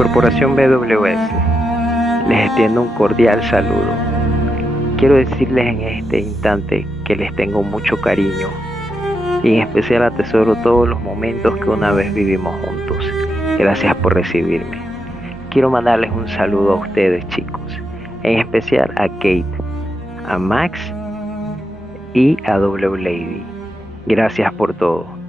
Corporación BWS les extiendo un cordial saludo. Quiero decirles en este instante que les tengo mucho cariño y en especial atesoro todos los momentos que una vez vivimos juntos. Gracias por recibirme. Quiero mandarles un saludo a ustedes, chicos, en especial a Kate, a Max y a W Lady. Gracias por todo.